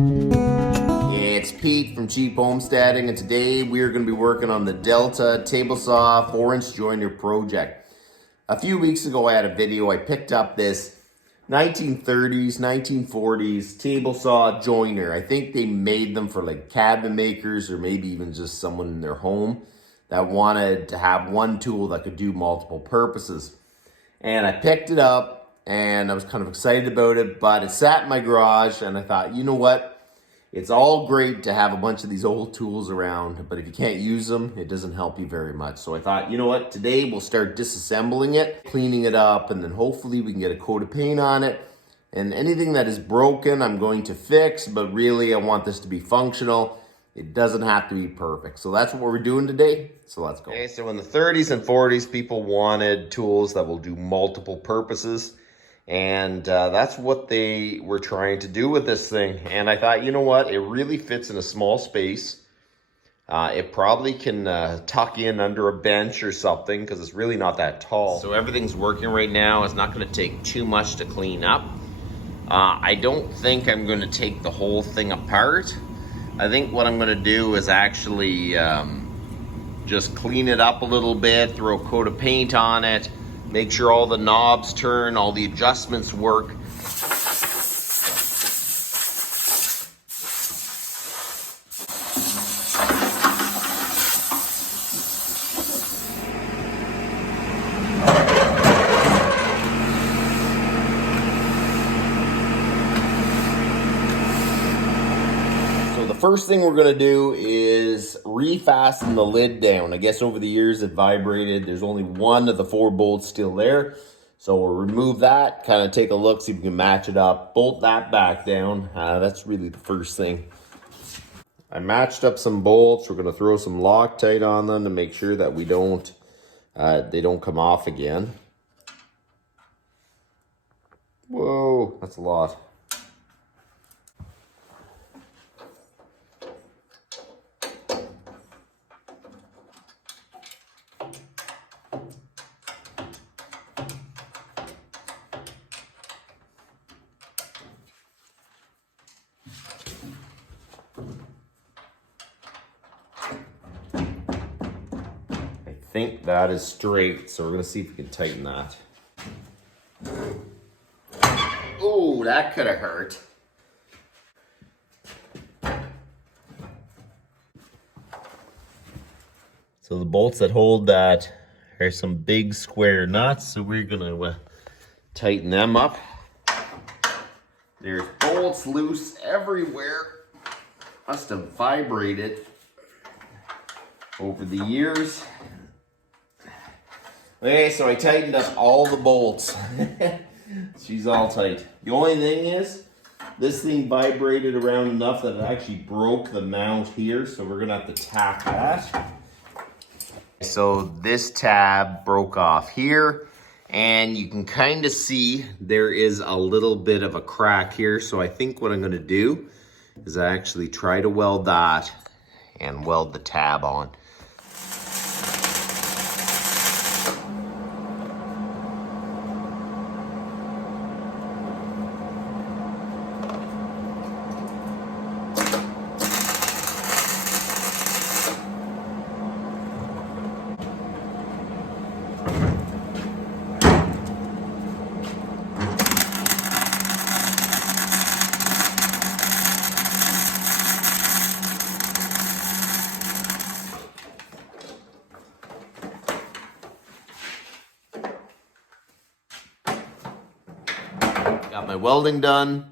It's Pete from Cheap Homesteading, and today we're going to be working on the Delta table saw 4-inch joiner project. A few weeks ago I had a video. I picked up this 1930s, 1940s table saw joiner. I think they made them for like cabinet makers or maybe even just someone in their home that wanted to have one tool that could do multiple purposes. And I picked it up and I was kind of excited about it, but it sat in my garage and I thought, you know what? It's all great to have a bunch of these old tools around, but if you can't use them, it doesn't help you very much. So I thought, you know what? Today we'll start disassembling it, cleaning it up, and then hopefully we can get a coat of paint on it. And anything that is broken, I'm going to fix, but really I want this to be functional. It doesn't have to be perfect. So that's what we're doing today. So let's go. Okay, so in the 30s and 40s, people wanted tools that will do multiple purposes. And that's what they were trying to do with this thing. And I thought, you know what? It really fits in a small space. It probably can tuck in under a bench or something because it's really not that tall. So everything's working right now. It's not going to take too much to clean up. I don't think I'm going to take the whole thing apart. I think what I'm going to do is actually just clean it up a little bit, throw a coat of paint on it, make sure all the knobs turn, all the adjustments work. First thing we're going to do is refasten the lid down. I guess over the years it vibrated. There's only one of the 4 bolts still there. So we'll remove that, kind of take a look, see if we can match it up, bolt that back down. That's really the first thing. I matched up some bolts. We're going to throw some Loctite on them to make sure that we don't, they don't come off again. Whoa, that's a lot. I think that is straight, so we're going to see if we can tighten that. Oh, that could have hurt. So the bolts that hold that are some big square nuts, so we're going to tighten them up. There's bolts loose everywhere. Must have vibrated over the years. Okay, so I tightened up all the bolts. She's all tight. The only thing is, this thing vibrated around enough that it actually broke the mount here, so we're gonna have to tap that. So this tab broke off here, and you can kind of see there is a little bit of a crack here, so I think what I'm gonna do is I actually try to weld that and weld the tab on. Got my welding done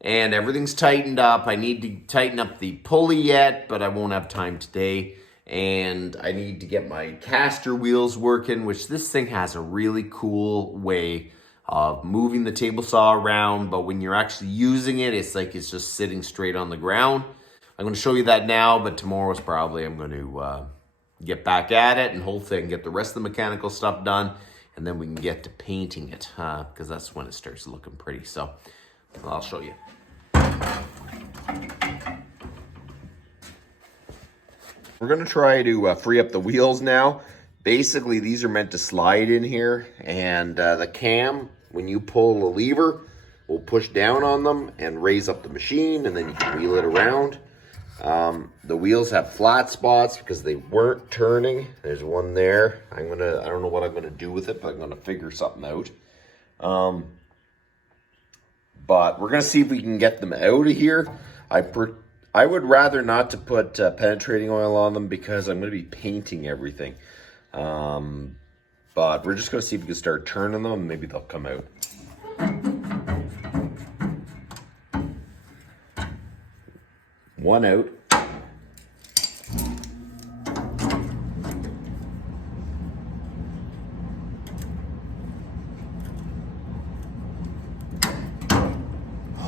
and everything's tightened up. I need to tighten up the pulley yet, but I won't have time today. And I need to get my caster wheels working, which this thing has a really cool way of moving the table saw around, but when you're actually using it, it's like it's just sitting straight on the ground. I'm going to show you that now, but tomorrow's probably I'm going to get back at it and hopefully I can get the rest of the mechanical stuff done. And then we can get to painting it, because that's when it starts looking pretty. So I'll show you. We're gonna try to free up the wheels now. Basically, these are meant to slide in here, and the cam, when you pull the lever, will push down on them and raise up the machine, and then you can wheel it around. The wheels have flat spots because they weren't turning. There's one there. I don't know what I'm gonna do with it, but I'm gonna figure something out. But we're gonna see if we can get them out of here. I would rather not to put penetrating oil on them because I'm gonna be painting everything. But we're just gonna see if we can start turning them and maybe they'll come out. One out.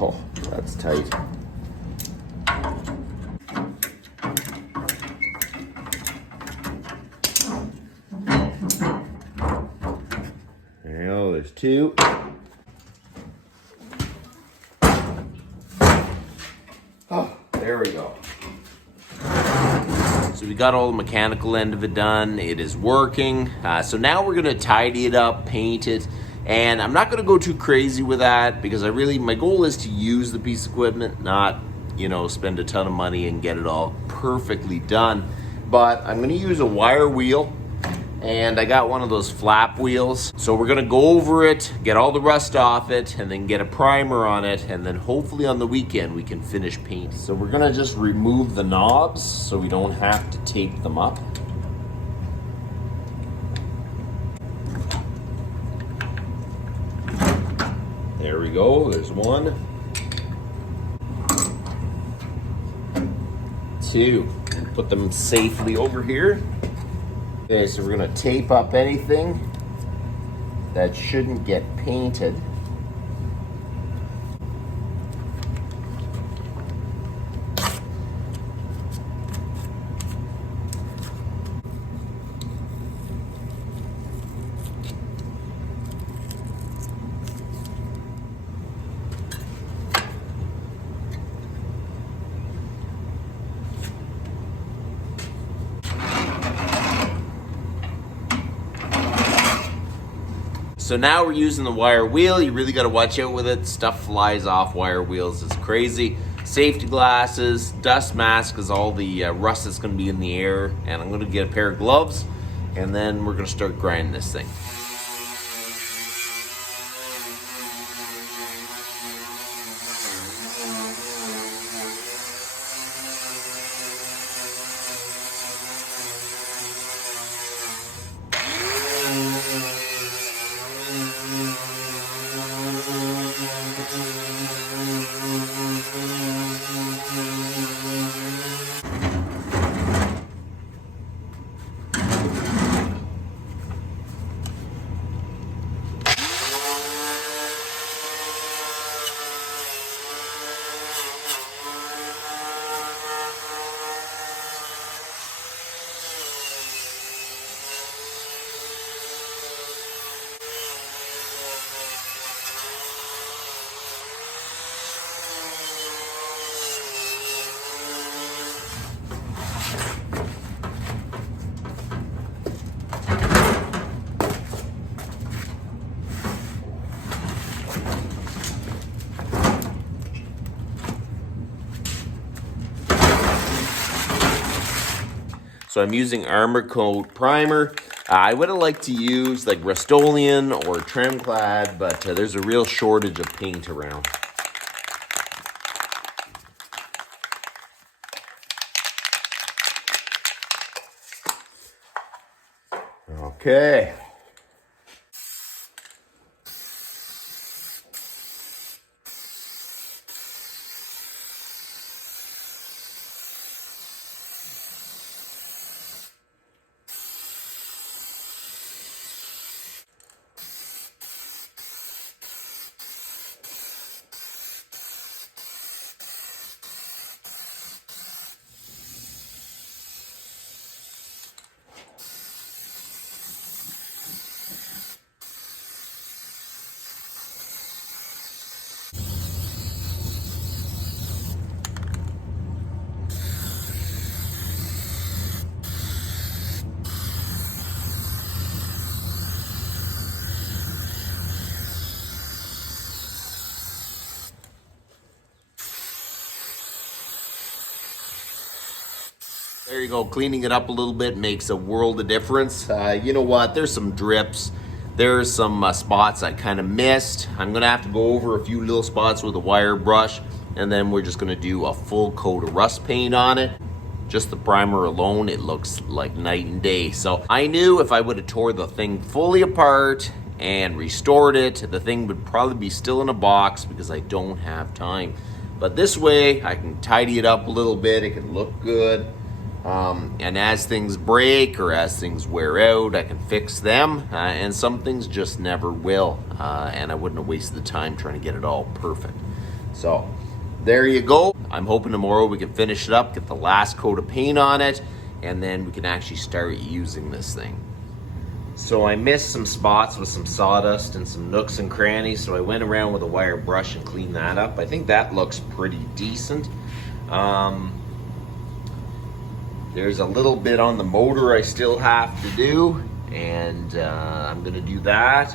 Oh, that's tight. There you go, there's two. Oh, there we go. So we got all the mechanical end of it done. It is working. So now we're gonna tidy it up, paint it, and I'm not gonna go too crazy with that because my goal is to use the piece of equipment, not, spend a ton of money and get it all perfectly done. But I'm gonna use a wire wheel, and I got one of those flap wheels. So we're gonna go over it, get all the rust off it, and then get a primer on it, and then hopefully on the weekend we can finish paint. So we're gonna just remove the knobs so we don't have to tape them up. There we go, there's one. Two, and put them safely over here. Okay, so we're gonna tape up anything that shouldn't get painted. So now we're using the wire wheel. You really got to watch out with it. Stuff flies off wire wheels. It's crazy. Safety glasses, dust mask is all the rust that's going to be in the air. And I'm going to get a pair of gloves, and then we're going to start grinding this thing. So I'm using Armor Coat Primer. I would have liked to use like Rust-Oleum or Trimclad, but there's a real shortage of paint around. Okay. There you go. Cleaning it up a little bit makes a world of difference. You know what? There's some drips. There's some spots I kind of missed. I'm going to have to go over a few little spots with a wire brush, and then we're just going to do a full coat of rust paint on it. Just the primer alone, it looks like night and day. So I knew if I would have tore the thing fully apart and restored it, the thing would probably be still in a box because I don't have time. But this way, I can tidy it up a little bit. It can look good. And as things break or as things wear out, I can fix them. And some things just never will. And I wouldn't have wasted the time trying to get it all perfect. So there you go. I'm hoping tomorrow we can finish it up, get the last coat of paint on it, and then we can actually start using this thing. So I missed some spots with some sawdust and some nooks and crannies, so I went around with a wire brush and cleaned that up. I think that looks pretty decent. There's a little bit on the motor I still have to do, and I'm gonna do that.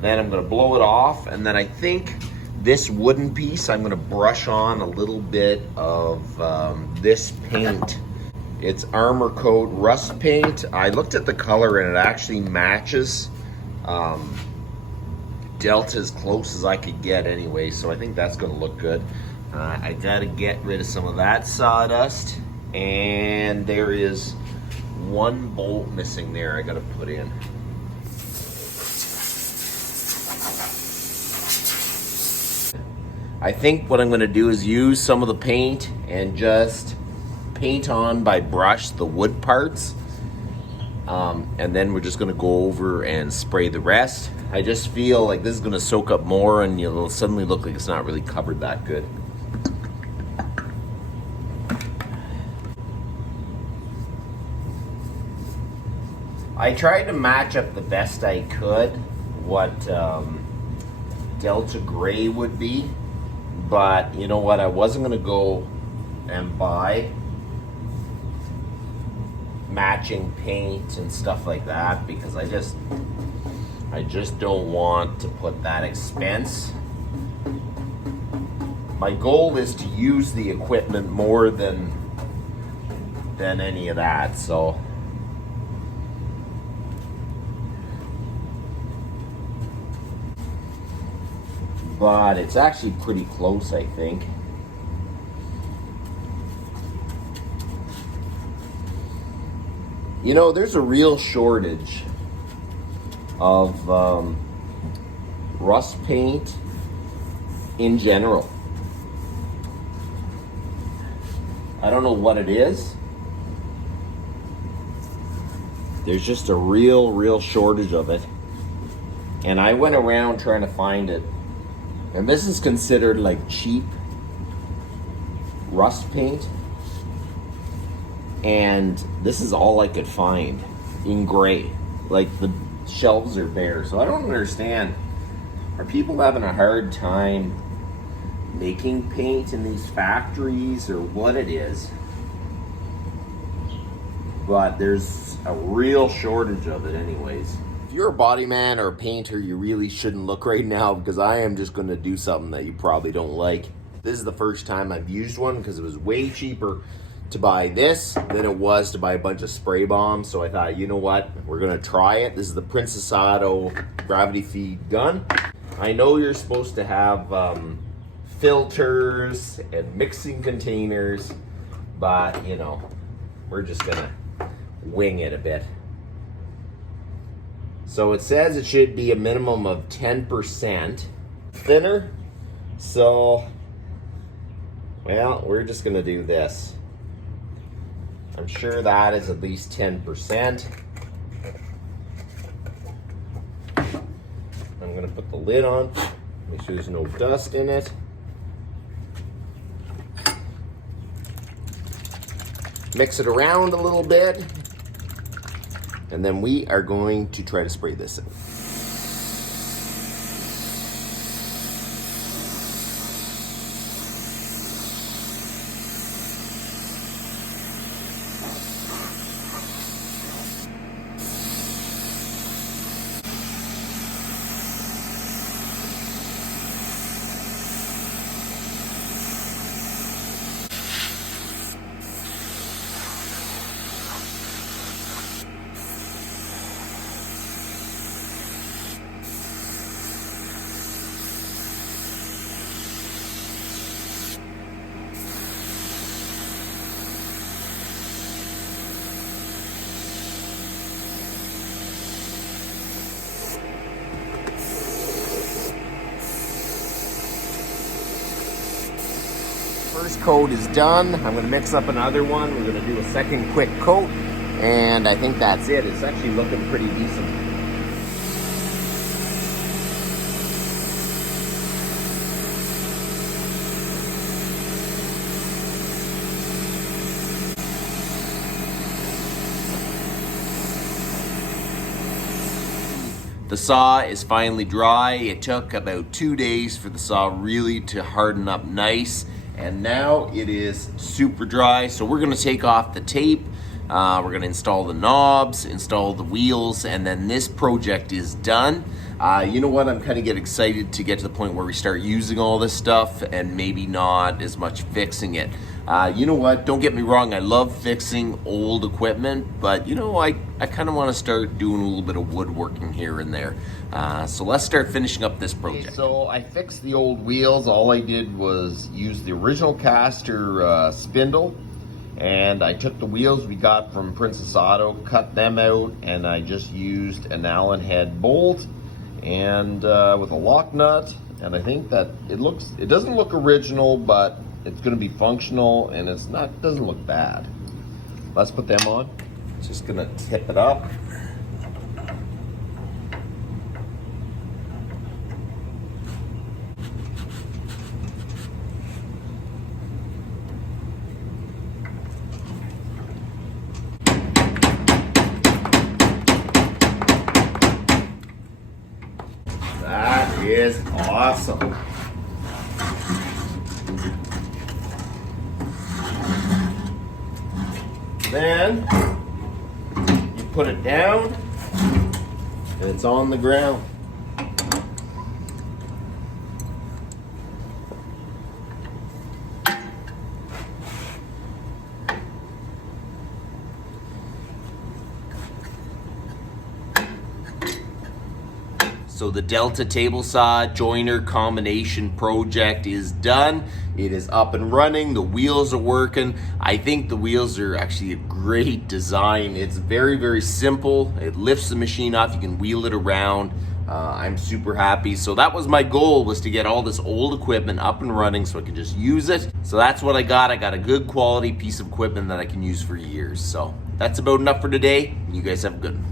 Then I'm gonna blow it off, and then I think this wooden piece, I'm gonna brush on a little bit of this paint. It's Armor Coat Rust Paint. I looked at the color and it actually matches Delta as close as I could get anyway, so I think that's gonna look good. I gotta get rid of some of that sawdust, and there is one bolt missing there I gotta put in. I think what I'm gonna do is use some of the paint and just paint on by brush the wood parts. And then we're just gonna go over and spray the rest. I just feel like this is gonna soak up more and it'll suddenly look like it's not really covered that good. I tried to match up the best I could what Delta Gray would be. But you know what, I wasn't gonna go and buy matching paint and stuff like that because I just don't want to put that expense. My goal is to use the equipment more than any of that, so. But it's actually pretty close, I think. You know, there's a real shortage of rust paint in general. I don't know what it is. There's just a real shortage of it. And I went around trying to find it. And this is considered like cheap rust paint. And this is all I could find in gray. Like the shelves are bare. So I don't understand. Are people having a hard time making paint in these factories or what it is? But there's a real shortage of it anyways. If you're a body man or a painter, you really shouldn't look right now because I am just going to do something that you probably don't like. This is the first time I've used one because it was way cheaper to buy this than it was to buy a bunch of spray bombs. So I thought, you know what, we're going to try it. This is the Princess Auto gravity feed gun. I know you're supposed to have filters and mixing containers, but you know, we're just going to wing it a bit. So it says it should be a minimum of 10% thinner. So, well, we're just gonna do this. I'm sure that is at least 10%. I'm gonna put the lid on, make sure there's no dust in it. Mix it around a little bit. And then we are going to try to spray this in. First coat is done. I'm gonna mix up another one. We're gonna do a second quick coat, and I think that's it. It's actually looking pretty decent. The saw is finally dry. It took about 2 days for the saw really to harden up nice, and now it is super dry. So we're gonna take off the tape, we're gonna install the knobs, install the wheels, and then this project is done. You know what, I'm kind of getting excited to get to the point where we start using all this stuff and maybe not as much fixing it. You know what, don't get me wrong, I love fixing old equipment, but you know, I kind of want to start doing a little bit of woodworking here and there. So let's start finishing up this project. Okay, so I fixed the old wheels. All I did was use the original caster spindle, and I took the wheels we got from Princess Auto, cut them out, and I just used an Allen head bolt and with a lock nut, and I think that it doesn't look original, but it's going to be functional, and doesn't look bad. Let's put them on. Just going to tip it up. That is awesome. Then you put it down and it's on the ground. So the Delta table saw joiner combination project is done. It is up and running. The wheels are working. I think the wheels are actually a great design. It's very, very simple. It lifts the machine off. You can wheel it around. I'm super happy. So that was my goal, was to get all this old equipment up and running so I could just use it. So that's what I got. I got a good quality piece of equipment that I can use for years. So that's about enough for today. You guys have a good one.